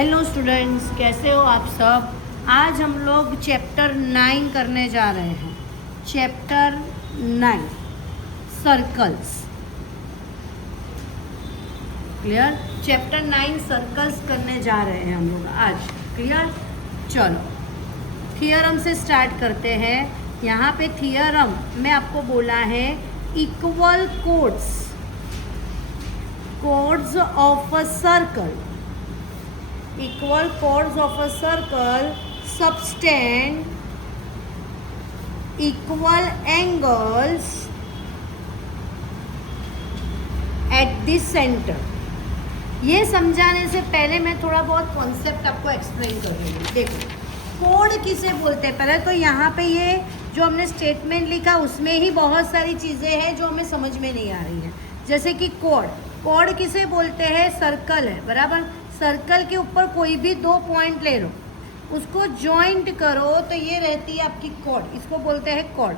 Hello students, कैसे हो आप सब। आज हम लोग चैप्टर 9 करने जा रहे हैं। Chapter 9 circles. Clear. Chapter 9 circles करने जा रहे हैं हम लोग आज। क्लियर। चलो थियरम से स्टार्ट करते हैं। यहाँ पे थियरम में आपको बोला है equal codes of a circle, equal chords of a circle subtend equal angles at the center। ये समझाने से पहले मैं थोड़ा बहुत कॉन्सेप्ट आपको एक्सप्लेन करूँगी। देखो कोड किसे बोलते हैं। पहले तो यहाँ पे ये जो हमने स्टेटमेंट लिखा उसमें ही बहुत सारी चीज़ें हैं जो हमें समझ में नहीं आ रही है। जैसे कि कोड किसे बोलते हैं। सर्कल है, बराबर। सर्कल के ऊपर कोई भी दो पॉइंट ले लो, उसको जॉइंट करो तो ये रहती है आपकी कोड। इसको बोलते हैं कोड।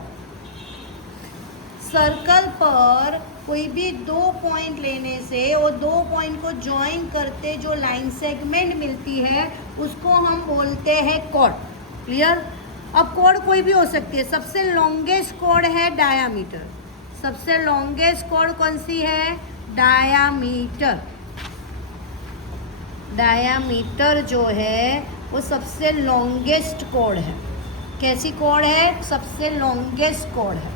सर्कल पर कोई भी दो पॉइंट लेने से और दो पॉइंट को जॉइन करते जो लाइन सेगमेंट मिलती है उसको हम बोलते हैं कोड। क्लियर। अब कोड कोई भी हो सकती है। सबसे लॉन्गेस्ट कोड है डायामीटर। सबसे लॉन्गेस्ट कोड कौन सी है। डायामीटर। डायामीटर जो है वो सबसे लॉन्गेस्ट कोड है। कैसी कोड है। सबसे लॉन्गेस्ट कोड है।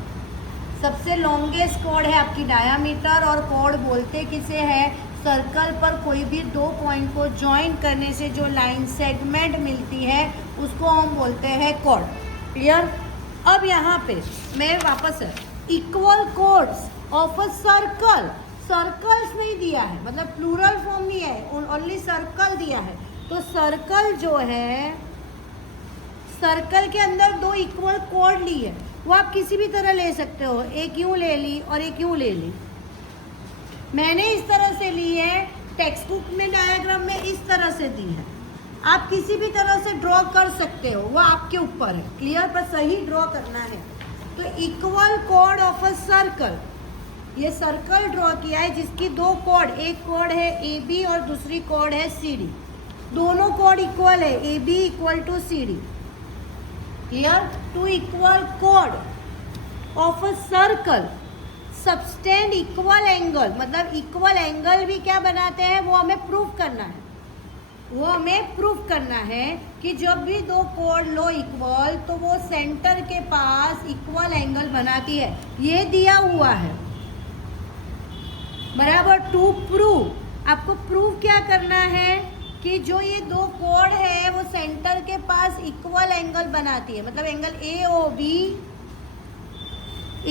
सबसे लॉन्गेस्ट कोड है आपकी डायामीटर। और कोड बोलते किसे है। सर्कल पर कोई भी दो पॉइंट को जॉइन करने से जो लाइन सेगमेंट मिलती है उसको हम बोलते हैं कोड। क्लियर। अब यहाँ पे मैं वापस है equal codes of a circle. Circles नहीं दिया है, मतलब प्लूरल फॉर्म नहीं है, ओनली सर्कल दिया है। तो सर्कल जो है, सर्कल के अंदर दो इक्वल कोड ली है। वो आप किसी भी तरह ले सकते हो। एक यूँ ले ली और एक यूँ ले ली। मैंने इस तरह से ली है, टेक्स्ट बुक में डायग्राम में इस तरह से दी है। आप किसी भी तरह से ड्रॉ कर सकते हो, वो आपके ऊपर है। क्लियर। पर सही ड्रॉ करना है। तो इक्वल कोड ऑफ अ सर्कल, ये सर्कल ड्रॉ किया है जिसकी दो कोड, एक कोड है ए बी और दूसरी कोड है सी डी। दोनों कोड इक्वल है, A B equal to C D. Clear. Two equal कोड of a circle subtend equal angle, मतलब इक्वल एंगल भी क्या बनाते हैं वो हमें प्रूव करना है। वो हमें प्रूव करना है कि जब भी दो कोड लो इक्वल तो वो सेंटर के पास इक्वल एंगल बनाती है। ये दिया हुआ है, बराबर। टू प्रूव, आपको प्रूव क्या करना है कि जो ये दो कोड है वो सेंटर के पास इक्वल एंगल बनाती है। मतलब angle A O B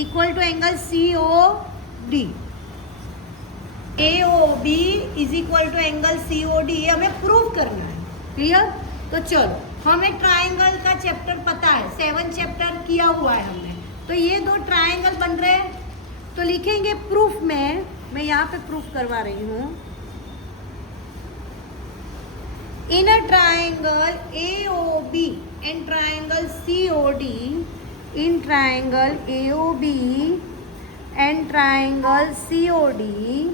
equal to angle C O D. A O B is equal to angle C O D. ये हमें प्रूव करना है। क्लियर। तो चलो हमें ट्राइंगल का चैप्टर पता है, 7 चैप्टर किया हुआ है हमने। तो ये दो ट्राइंगल बन रहे हैं तो लिखेंगे प्रूफ में। मैं यहाँ पे प्रूफ करवा रही हूँ। In a triangle A O B and triangle C O D, in triangle A O B and triangle C O D,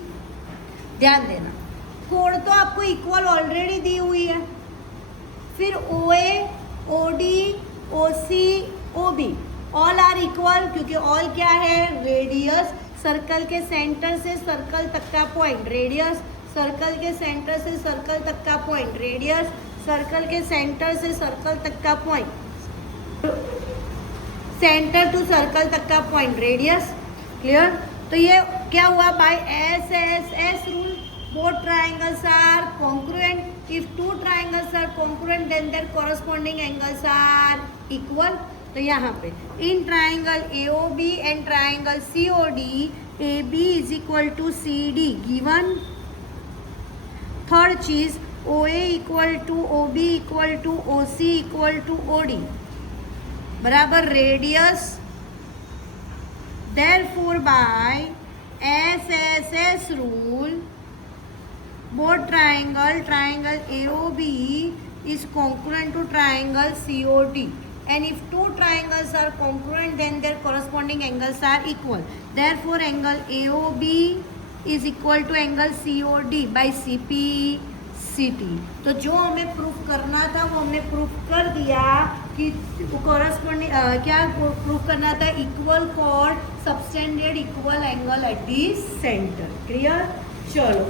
ध्यान देना कोड तो आपको इक्वल ऑलरेडी दी हुई है। फिर O A, O D, O C, O B all are equal, क्योंकि all क्या है रेडियस। सर्कल के सेंटर से सर्कल तक का पॉइंट रेडियस, सर्कल के सेंटर से सर्कल तक का पॉइंट रेडियस, सर्कल के सेंटर से सर्कल तक का पॉइंट, सेंटर टू सर्कल तक का पॉइंट रेडियस। क्लियर। तो ये क्या हुआ। By S S S rule both triangles are congruent. If two triangles are congruent then their corresponding angles are equal. तो यहाँ पे in triangle A O B and triangle C O D, A B is equal to C D given. Third चीज O A equal to O B equal to O C equal to O D, बराबर radius. Therefore by SSS rule both triangle AOB is congruent to triangle COD, and if two triangles are congruent then their corresponding angles are equal. Therefore angle AOB is equal to angle COD by CP CT। तो जो हमें proof करना था वो हमने proof कर दिया कि कॉरस्पॉन्डिंग क्या प्रूफ करना था, equal cord subtended equal angle at the centre. Clear? चलो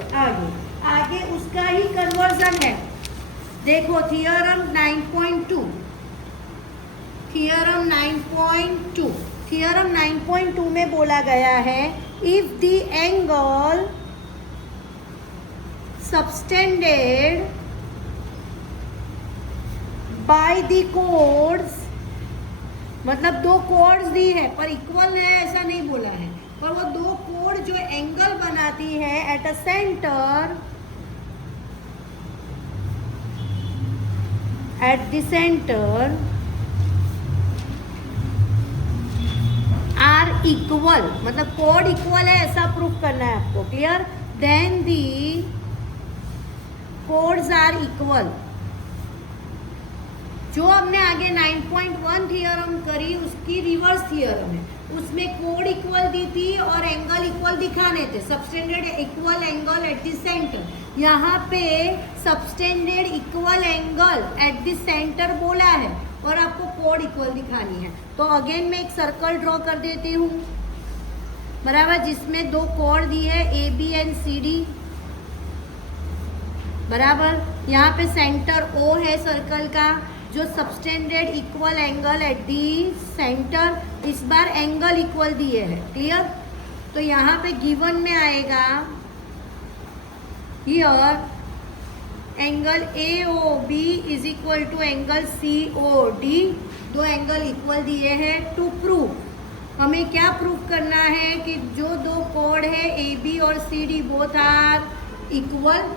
आगे उसका ही कन्वर्जन है। देखो थियरम 9.2, थियरम 9.2 में बोला गया है if the angle subtended by the chords, मतलब दो कोड्स दी है पर इक्वल है ऐसा नहीं बोला है, पर वो दो कोड जो एंगल बनाती है at a centre, at the centre are equal, मतलब कोड इक्वल है ऐसा प्रूफ करना है आपको। Clear? Then the chords are equal. जो हमने आगे 9.1 थियरम करी उसकी रिवर्स थियरम है, उसमें कोड इक्वल दी थी और एंगल इक्वल दिखाने थे, subtended equal angle eight the centre. यहाँ पे subtended equal angle eight the centre बोला है और आपको कोड इक्वल दिखानी है। तो अगेन मैं एक सर्कल ड्रॉ कर देती हूँ, बराबर, जिसमें दो कोड दी है AB एंड CD, बराबर। यहाँ पे सेंटर O है सर्कल का, जो subtended equal angle at the centre, इस बार एंगल इक्वल दिए है। क्लियर? तो यहाँ पे गिवन में आएगा here angle AOB is equal to angle COD, दो एंगल इक्वल दिए हैं। टू प्रूव, हमें क्या प्रूफ करना है कि जो दो कोड है AB और CD both are equal.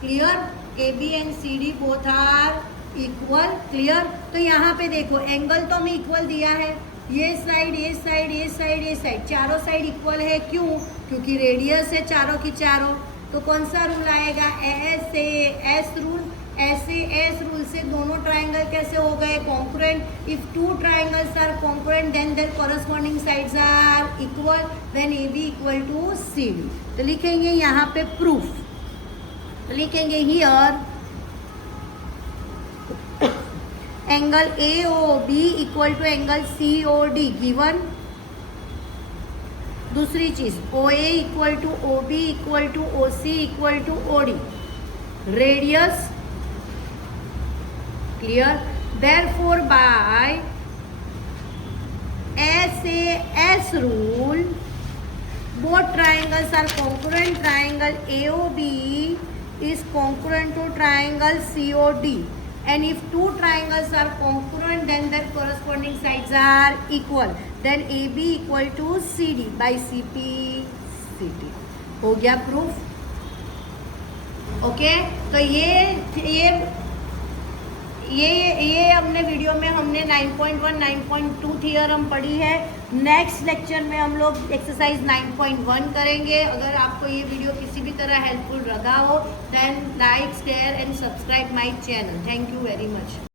Clear? AB and CD both are equal. Clear? तो यहाँ पे देखो एंगल तो हमें इक्वल दिया है, ये साइड ये साइड ये साइड ये साइड, चारों साइड इक्वल है। क्यों? क्योंकि रेडियस है चारों की चारों। तो कौन सा रूल आएगा? S rule. एस रूल से दोनों ट्राइंगल कैसे हो गए? Congruent. If two triangles are congruent then their corresponding sides are equal, then AB equal to CD। तो लिखेंगे यहाँ पे प्रूफ, तो लिखेंगे here angle AOB equal to angle COD given. दूसरी चीज OA equal to OB equal to OC equal to OD, radius. Clear? Therefore by SAS rule both triangles are congruent. Triangle AOB is congruent to triangle COD, and if two triangles are congruent then their corresponding sides are equal, then AB equal to CD by CP CT। हो गया proof. Okay, तो ये हमने video में हमने 9.1 9.2 theorem पढ़ी है। Next lecture में हम लोग एक्सरसाइज 9.1 करेंगे। अगर आपको ये वीडियो किसी भी तरह हेल्पफुल लगा हो then like share and subscribe my channel. Thank you very much.